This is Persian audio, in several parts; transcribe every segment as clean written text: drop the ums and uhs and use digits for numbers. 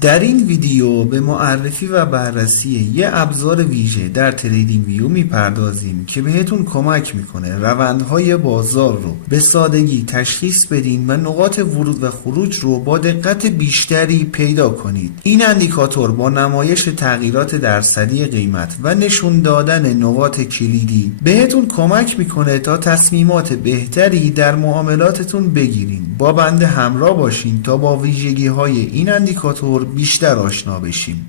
در این ویدیو به معرفی و بررسی یه ابزار ویژه در تریدینگ ویو میپردازیم که بهتون کمک میکنه روندهای بازار رو به سادگی تشخیص بدین و نقاط ورود و خروج رو با دقت بیشتری پیدا کنید. این اندیکاتور با نمایش تغییرات درصدی قیمت و نشون دادن نقاط کلیدی بهتون کمک میکنه تا تصمیمات بهتری در معاملاتتون بگیرین. با بنده همراه باشین تا با ویژگی های این اندیکاتور بیشتر آشنا بشیم.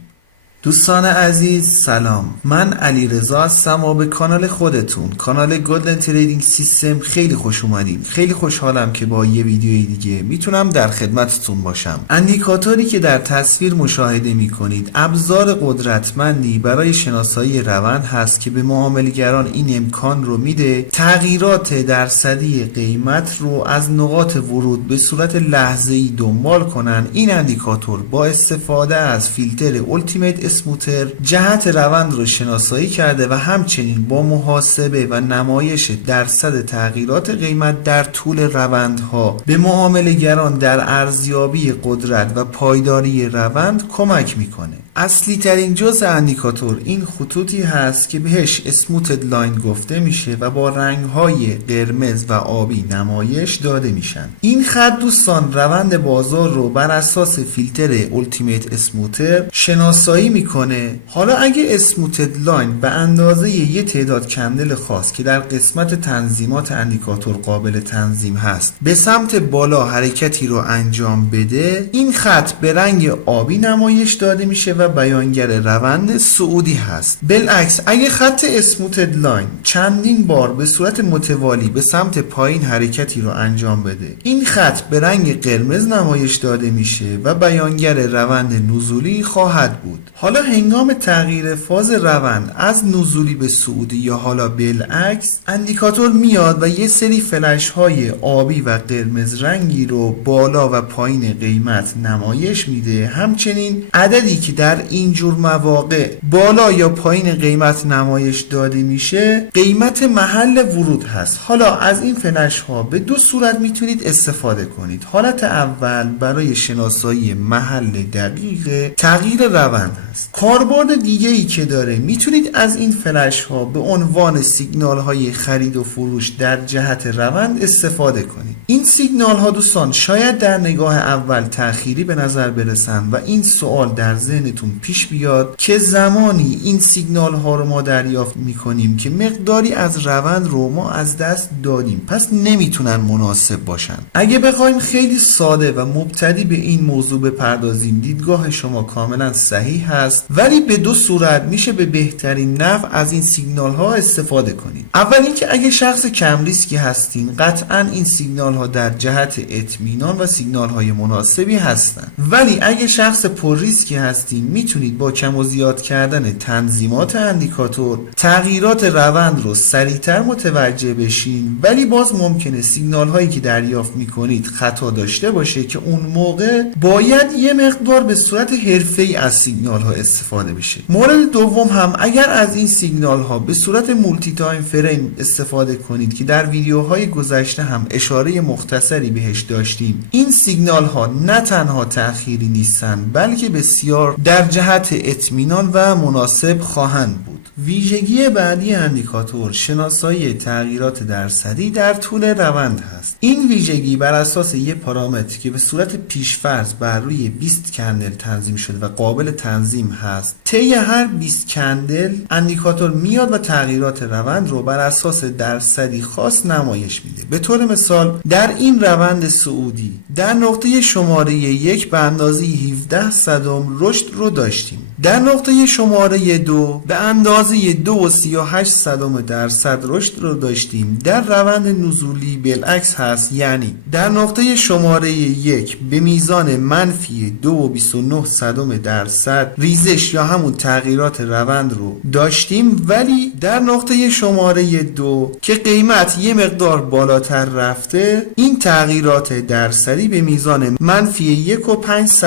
دوستان عزیز سلام، من علیرضا هستم و به کانال خودتون، کانال گلدن تریدینگ سیستم خیلی خوش اومدین. خیلی خوشحالم که با یه ویدیوی دیگه میتونم در خدمتتون باشم. اندیکاتوری که در تصویر مشاهده میکنید ابزار قدرتمندی برای شناسایی روند هست که به معامله‌گران این امکان رو میده تغییرات درصدی قیمت رو از نقاط ورود به صورت لحظه‌ای دنبال کنن. این اندیکاتور با استفاده از فیلتر التیمیت اسموتر جهت روند رو شناسایی کرده و همچنین با محاسبه و نمایش درصد تغییرات قیمت در طول روندها به معامله‌گران در ارزیابی قدرت و پایداری روند کمک میکنه. اصلی ترین جزء اندیکاتور این خطوطی هست که بهش اسموتد لاین گفته میشه و با رنگ‌های قرمز و آبی نمایش داده میشن. این خط دوستان روند بازار رو بر اساس فیلتر التیمیت اسموتر شناسایی میکنه. حالا اگه اسموتد لاین به اندازه یه تعداد کندل خاص که در قسمت تنظیمات اندیکاتور قابل تنظیم هست به سمت بالا حرکتی رو انجام بده، این خط به رنگ آبی نمایش داده میشه و بیانگر روند صعودی هست. بالعکس اگه خط اسموتد لاین چندین بار به صورت متوالی به سمت پایین حرکتی رو انجام بده، این خط به رنگ قرمز نمایش داده میشه و بیانگر روند نزولی خواهد بود. حالا هنگام تغییر فاز روند از نزولی به صعودی یا حالا بالعکس، اندیکاتور میاد و یه سری فلش های آبی و قرمز رنگی رو بالا و پایین قیمت نمایش میده. همچنین عددی که در اینجور مواقع بالا یا پایین قیمت نمایش داده میشه قیمت محل ورود هست. حالا از این فلش ها به دو صورت میتونید استفاده کنید. حالت اول برای شناسایی محل دقیق تغییر روند هست. کاربرد دیگه ای که داره، میتونید از این فلش ها به عنوان سیگنال های خرید و فروش در جهت روند استفاده کنید. این سیگنال ها دوستان شاید در نگاه اول تأخیری به نظر برسن و این سوال در ذهنتون پیش بیاد که زمانی این سیگنال ها رو ما دریافت میکنیم که مقداری از روند رو ما از دست دادیم، پس نمیتونن مناسب باشن. اگه بخوایم خیلی ساده و مبتدی به این موضوع بپردازیم، دیدگاه شما کاملا صحیح هست، ولی به دو صورت میشه به بهترین نحو از این سیگنال ها استفاده کنید. اول اینکه اگه شخص کم ریسکی هستین، قطعا این سیگنال ها در جهت اطمینان و سیگنال های مناسبی هستن. ولی اگه شخص پر ریسکی هستین، میتونید با کم و زیاد کردن تنظیمات اندیکاتور تغییرات روند رو سریعتر متوجه بشین، ولی باز ممکنه سیگنال هایی که دریافت میکنید خطا داشته باشه که اون موقع باید یه مقدار به صورت حرفه‌ای از سیگنال ها استفاده بشه. مورد دوم هم اگر از این سیگنال ها به صورت مولتی تایم فریم استفاده کنید که در ویدیوهای گذشته هم اشاره مختصری بهش داشتیم، این سیگنال ها نه تنها تأخیری نیستن بلکه بسیار در جهت اطمینان و مناسب خواهند بود. ویژگی بعدی اندیکاتور شناسایی تغییرات درصدی در طول روند هست. این ویژگی بر اساس یک پارامتر که به صورت پیشفرض بر روی 20 کندل تنظیم شده و قابل تنظیم هست، طی هر 20 کندل اندیکاتور میاد و تغییرات روند رو بر اساس درصدی خاص نمایش میده. به طور مثال در این روند صعودی در نقطه شماره 1 به اندازه 17 صدم رشد رو داشتیم. در نقطه شماره 2 به اندازه 2.38 درصد رشد رو داشتیم. در روند نزولی بالعکس هست، یعنی در نقطه شماره 1 به میزان منفی 2.29 درصد ریزش یا همون تغییرات روند رو داشتیم، ولی در نقطه شماره 2 که قیمت یه مقدار بالاتر رفته، این تغییرات درصدی به میزان منفی 1.5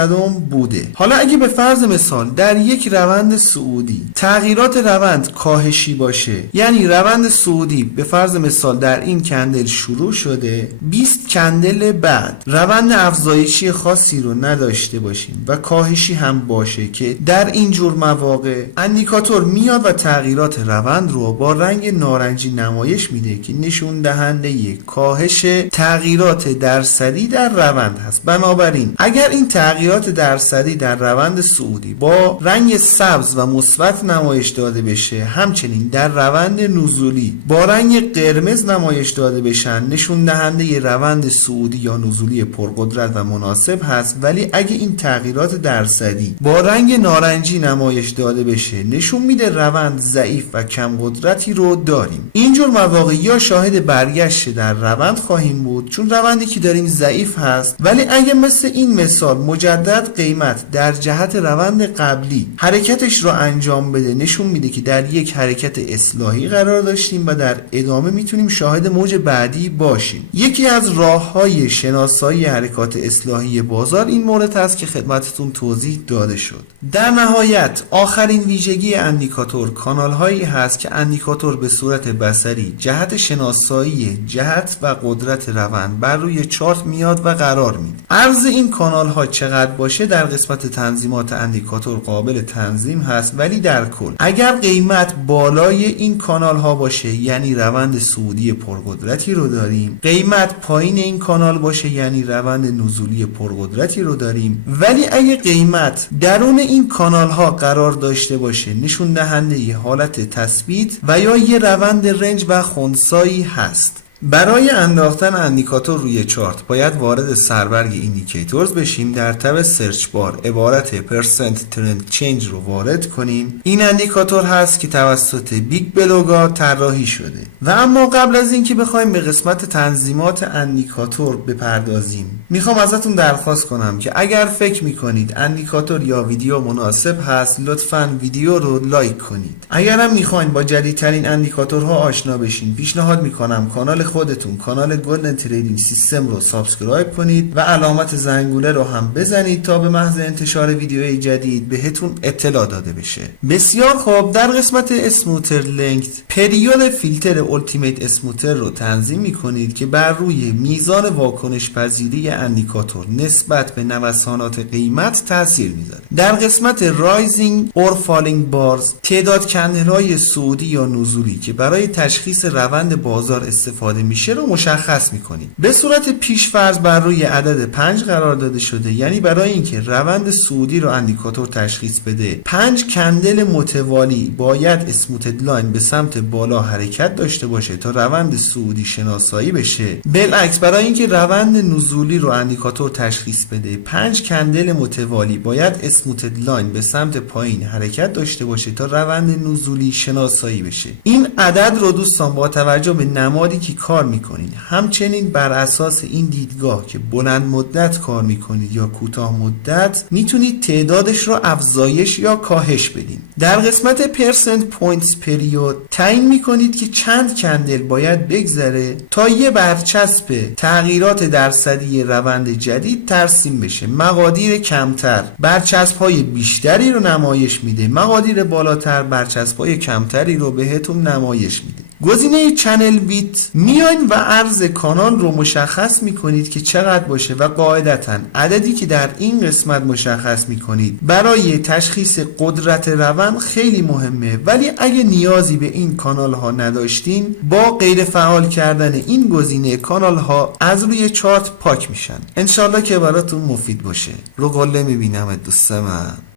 بوده. حالا اگه به فرض مثال در یک روند صعودی تغییرات روند کاهشی باشه، یعنی روند صعودی به فرض مثال در این کندل شروع شده، 20 کندل بعد روند افزایشی خاصی رو نداشته باشیم و کاهشی هم باشه که در این جور مواقع اندیکاتور میاد و تغییرات روند رو با رنگ نارنجی نمایش میده که نشون دهنده کاهش تغییرات درصدی در روند هست. بنابراین اگر این تغییرات درصدی در روند صعودی با رنگ سبز و مثبت نمایش داده بشه، همچنین در روند نزولی با رنگ قرمز نمایش داده بشن، نشون دهنده روند صعودی یا نزولی پرقدرت و مناسب هست. ولی اگه این تغییرات درصدی با رنگ نارنجی نمایش داده بشه، نشون میده روند ضعیف و کم قدرتی رو داریم. اینجور مواقع یا شاهد برگشت در روند خواهیم بود، چون روندی که داریم ضعیف هست. ولی اگه مثل این مثال مجدد قیمت در جهت روند قبلی حرکتش رو انجام بده، نشون میده که در یک حرکت اصلاحی قرار داشتیم و در ادامه میتونیم شاهد موج بعدی باشیم. یکی از راه‌های شناسایی حرکات اصلاحی بازار این مورد است که خدمتتون توضیح داده شد. در نهایت آخرین ویژگی اندیکاتور کانال هایی هست که اندیکاتور به صورت بصری جهت شناسایی جهت و قدرت روند بر روی چارت میاد و قرار میده. عرض این کانال ها چقدر باشه در قسمت تنظیمات اندیکاتور قابل تنظیم هست، ولی در کل اگر قیمت بالای این کانال ها باشه یعنی روند صعودی پرقدرتی رو داریم، قیمت پایین این کانال باشه یعنی روند نزولی پرقدرتی رو داریم. ولی اگه قیمت درون این کانال ها قرار داشته باشه، نشون دهنده یه حالت تثبیت و یا یه روند رنج و خنثایی هست. برای انداختن اندیکاتور روی چارت باید وارد سربرگ ایندیکیتورز بشیم. در تب سرچ بار عبارت پرسنت ترند چنج رو وارد کنیم. این اندیکاتور هست که توسط بیگ بلوگا طراحی شده. و اما قبل از اینکه بخوایم به قسمت تنظیمات اندیکاتور بپردازیم، میخوام ازتون درخواست کنم که اگر فکر میکنید اندیکاتور یا ویدیو مناسب هست، لطفاً ویدیو رو لایک کنید. اگرم میخواین با جدیدترین اندیکاتورها آشنا بشین، پیشنهاد میکنم کانال خودتون، کانال گلدن تریدینگ سیستم رو سابسکرایب کنید و علامت زنگوله رو هم بزنید تا به محض انتشار ویدیوی جدید بهتون اطلاع داده بشه. بسیار خوب، در قسمت اسموتر لنگت پریود فیلتر التیمیت اسموتر رو تنظیم میکنید که بر روی میزان واکنش پذیری اندیکاتور نسبت به نوسانات قیمت تاثیر میذاره. در قسمت رایزینگ اور فالینگ بارز تعداد کندل‌های صعودی یا نزولی که برای تشخیص روند بازار استفاده میشه رو مشخص میکنید. به صورت پیش‌فرض بر روی عدد 5 قرار داده شده، یعنی برای اینکه روند صعودی رو اندیکاتور تشخیص بده 5 کندل متوالی باید اسموتد لاین به سمت بالا حرکت داشته باشه تا روند صعودی شناسایی بشه. بالعکس برای اینکه روند نزولی رو اندیکاتور تشخیص بده 5 کندل متوالی باید اسموتد لاین به سمت پایین حرکت داشته باشه تا روند نزولی شناسایی بشه. این عدد رو دوستان با توجه به نمادی که کار میکنید، همچنین بر اساس این دیدگاه که بلند مدت کار میکنید یا کوتاه مدت، میتونید تعدادش رو افزایش یا کاهش بدین. در قسمت پرسنت پوینتس پریود تعیین میکنید که چند کندل باید بگذره تا یه برچسب تغییرات درصدی روند جدید ترسیم بشه. مقادیر کمتر برچسب‌های بیشتری رو نمایش میده، مقادیر بالاتر برچسب‌های کمتری رو بهتون نمایش میده. گزینه چنل بیت میاین و عرض کانال رو مشخص میکنید که چقدر باشه و قاعدتا عددی که در این قسمت مشخص میکنید برای تشخیص قدرت روند خیلی مهمه. ولی اگه نیازی به این کانال ها نداشتین، با غیر فعال کردن این گزینه کانال ها از روی چارت پاک میشن. انشالله که براتون مفید باشه. رو قله میبینم دوست من.